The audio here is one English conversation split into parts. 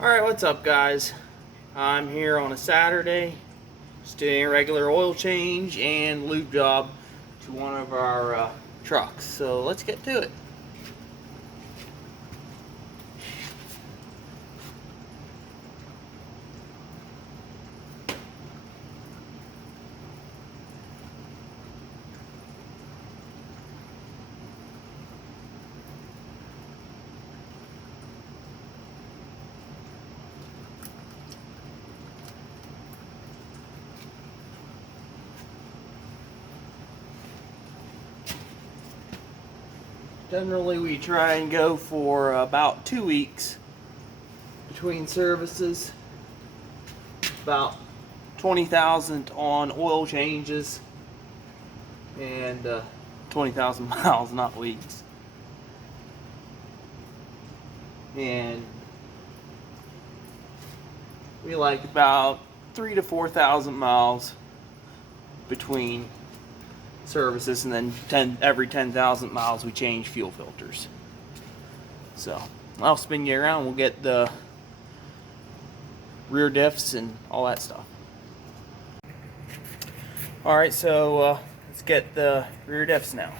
Alright, what's up guys? I'm here on a Saturday, just doing a regular oil change and lube job to one of our trucks. So let's get to it. Generally we try and go for about 2 weeks between services, about 20,000 on oil changes and 20,000 miles, not weeks. And we like about 3,000 to 4,000 miles between services, and then every 10,000 miles we change fuel filters. So I'll spin you around. We'll get the rear diffs and all that stuff. Alright, so let's get the rear diffs now.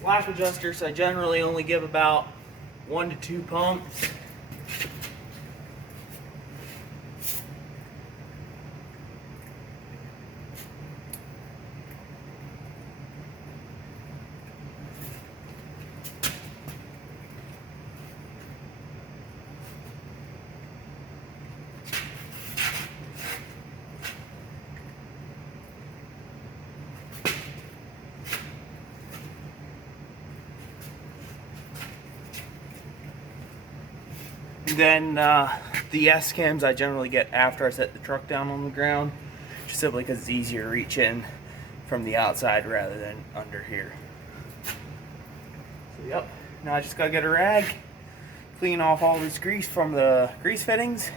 Slack adjusters, I generally only give about 1 to 2 pumps. Then the S-cams I generally get after I set the truck down on the ground, just simply because it's easier to reach in from the outside rather than under here. So yep, now I just gotta get a rag, clean off all this grease from the grease fittings,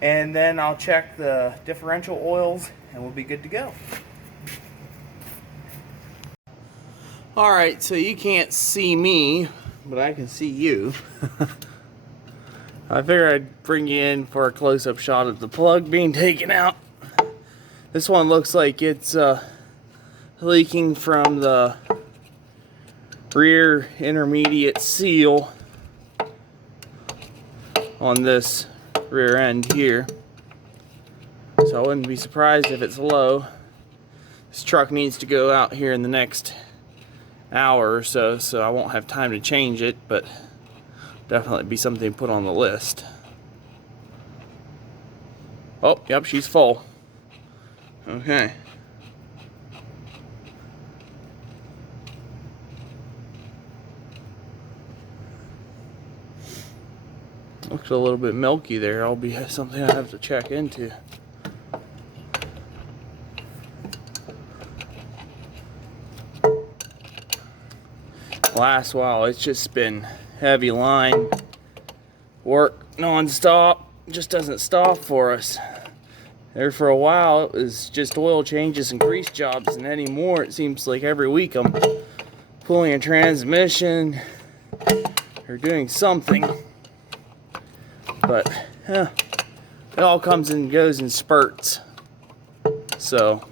and then I'll check the differential oils and we'll be good to go. Alright, so you can't see me, but I can see you. I figured I'd bring you in for a close-up shot of the plug being taken out. This one looks like it's leaking from the rear intermediate seal on this rear end here. So I wouldn't be surprised if it's low. This truck needs to go out here in the next hour or so, so I won't have time to change it, but definitely be something to put on the list. Oh, yep, she's full. Okay. Looks a little bit milky there. I'll be something I have to check into. Last while it's just been heavy line work non-stop. Just doesn't stop for us. There for a while it was just oil changes and grease jobs, and anymore it seems like every week I'm pulling a transmission or doing something. But it all comes and goes in spurts. So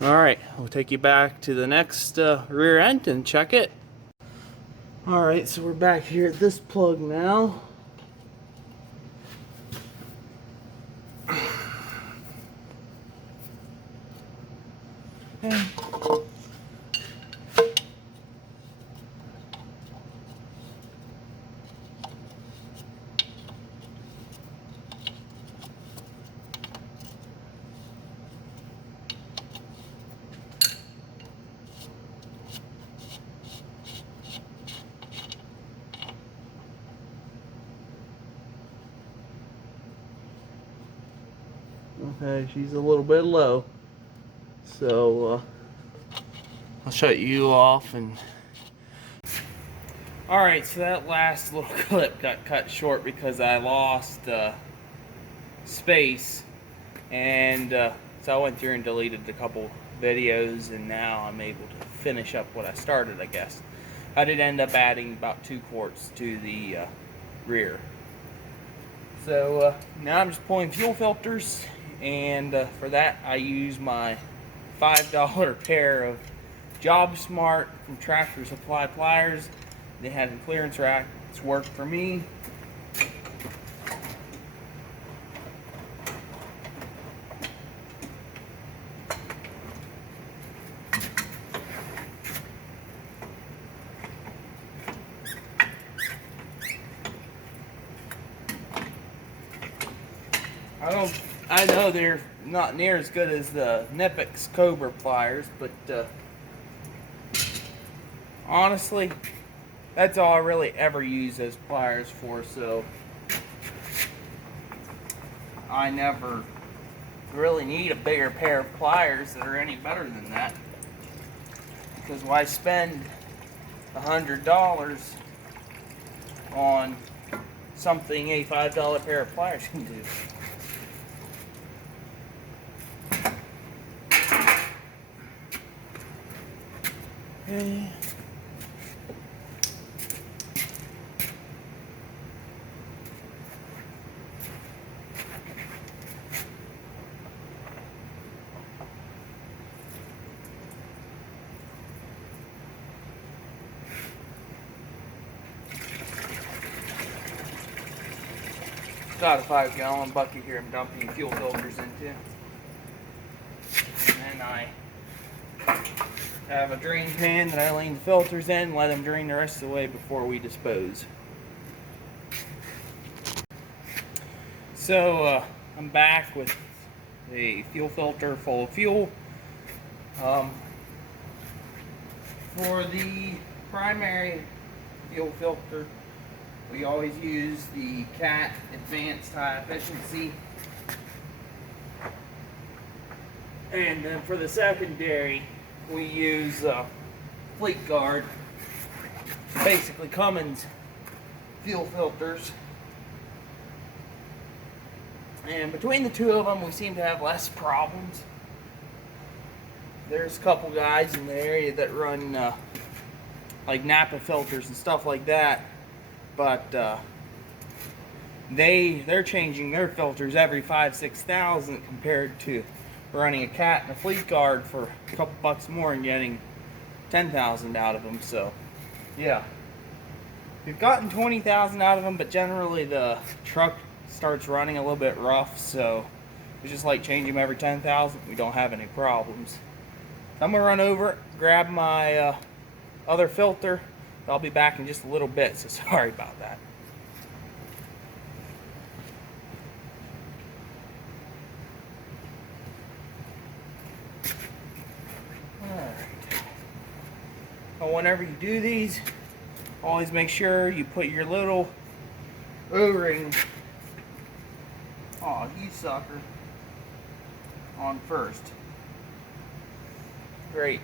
alright, we'll take you back to the next rear end and check it. Alright, so we're back here at this plug now. Okay. She's a little bit low. So I'll shut you off. And alright, so that last little clip got cut short because I lost space, and so I went through and deleted a couple videos, and now I'm able to finish up what I started, I guess. I did end up adding about 2 quarts to the rear. So now I'm just pulling fuel filters, and for that I use my $5 pair of Job Smart from Tractor Supply pliers. They had a clearance rack. It's worked for me. I know they're not near as good as the Nipix Cobra pliers, but honestly, that's all I really ever use those pliers for, so I never really need a bigger pair of pliers that are any better than that. Because why spend $100 on something a $5 pair of pliers can do? Okay. Got a 5-gallon bucket here I'm dumping fuel filters into. And I have a drain pan that I lean the filters in and let them drain the rest of the way before we dispose. So I'm back with a fuel filter full of fuel. For the primary fuel filter, we always use the CAT Advanced High Efficiency. And then for the secondary, we use Fleet Guard, basically Cummins fuel filters. And between the two of them, we seem to have less problems. There's a couple guys in the area that run like Napa filters and stuff like that, but they're changing their filters every 5,000–6,000 compared to running a CAT and a Fleet Guard for a couple bucks more and getting 10,000 out of them. So yeah, we've gotten 20,000 out of them, but generally the truck starts running a little bit rough, so it's just like change them every 10,000. We don't have any problems. I'm gonna run over it, grab my other filter. I'll be back in just a little bit, so sorry about that. Alright. Well, whenever you do these, always make sure you put your little O-ring, oh you sucker, on first. Great.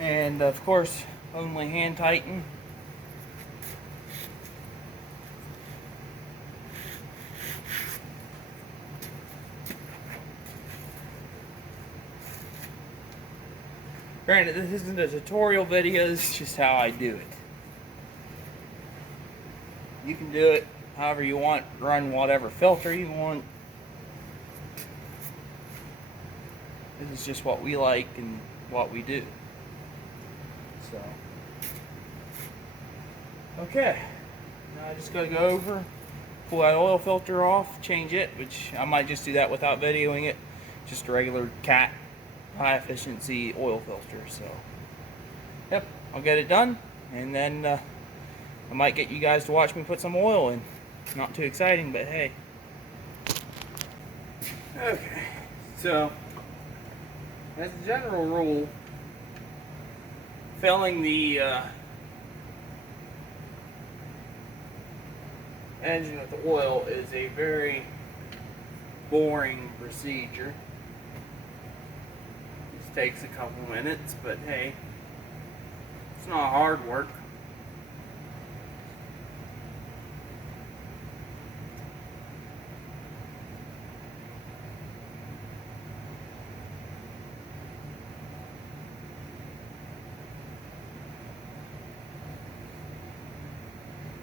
And of course, only hand tighten. Granted, this isn't a tutorial video, this is just how I do it. You can do it however you want, run whatever filter you want. This is just what we like and what we do. So, okay, now I just gotta go over, pull that oil filter off, change it, which I might just do that without videoing it, just a regular CAT high efficiency oil filter. So yep, I'll get it done, and then I might get you guys to watch me put some oil in. Not too exciting, but hey. Okay, so as a general rule, filling the engine with oil is a very boring procedure. This takes a couple minutes, but hey, it's not hard work.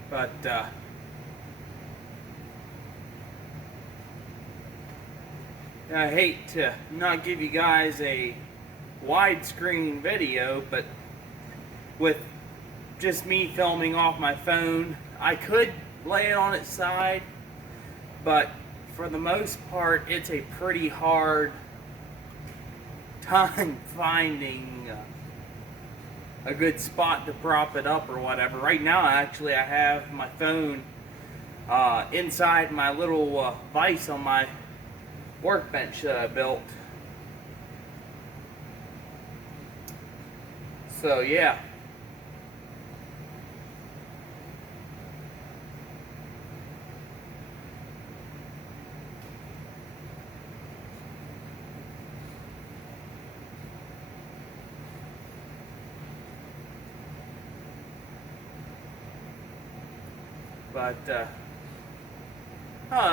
But I hate to not give you guys a widescreen video, but with just me filming off my phone, I could lay it on its side, but for the most part, it's a pretty hard time finding a good spot to prop it up or whatever. Right now, actually, I have my phone inside my little vise on my workbench that I built. So yeah. But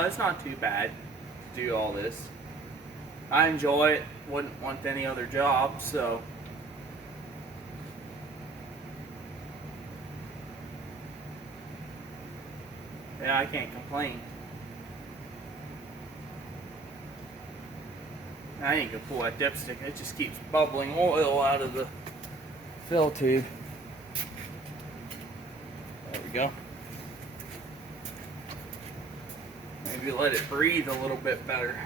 it's not too bad to do all this. I enjoy it. Wouldn't want any other job, so yeah, I can't complain. I ain't gonna pull that dipstick. It just keeps bubbling oil out of the fill tube. There we go. Maybe let it breathe a little bit better.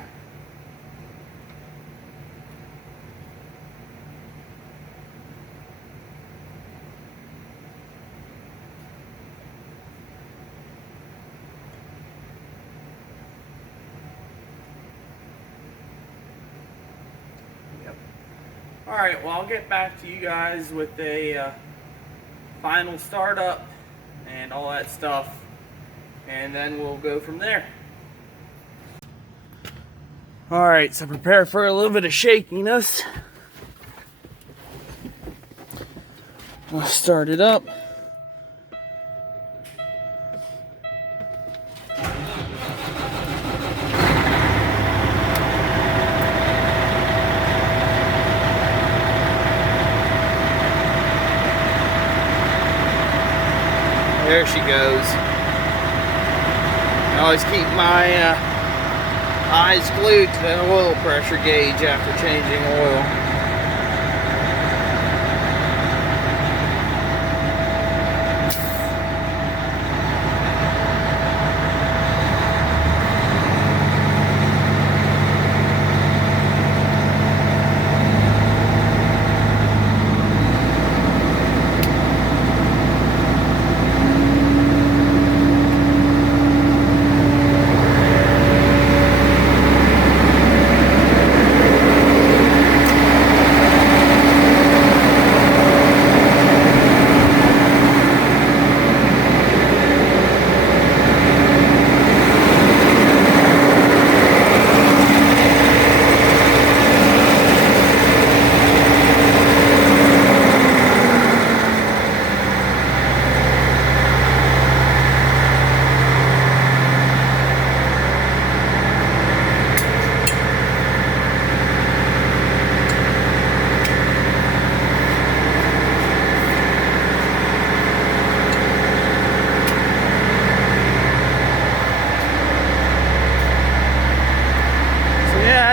Yep. Alright, well, I'll get back to you guys with a final startup and all that stuff, and then we'll go from there. Alright, so prepare for a little bit of shakiness. I'll start it up. There she goes. I always keep my eyes glued to the oil pressure gauge after changing oil.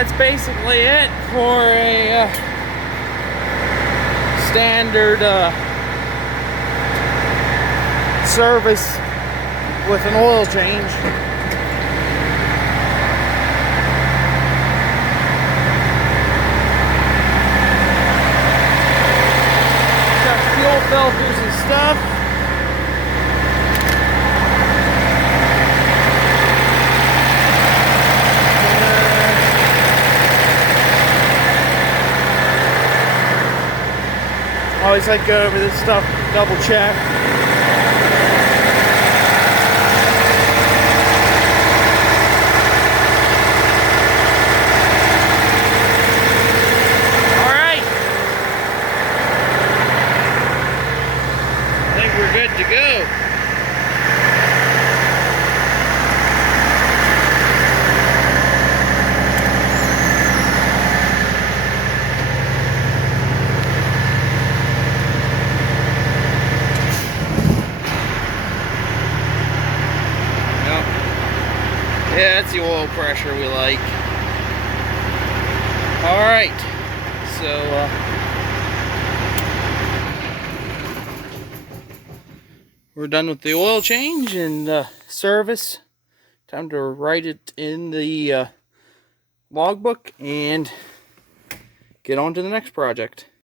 That's basically it for a standard service with an oil change. fell through some stuff. Always like to go over this stuff, double check. We're good to go. Yep. Yeah, that's the oil pressure we like. All right, so we're done with the oil change and service. Time to write it in the logbook and get on to the next project.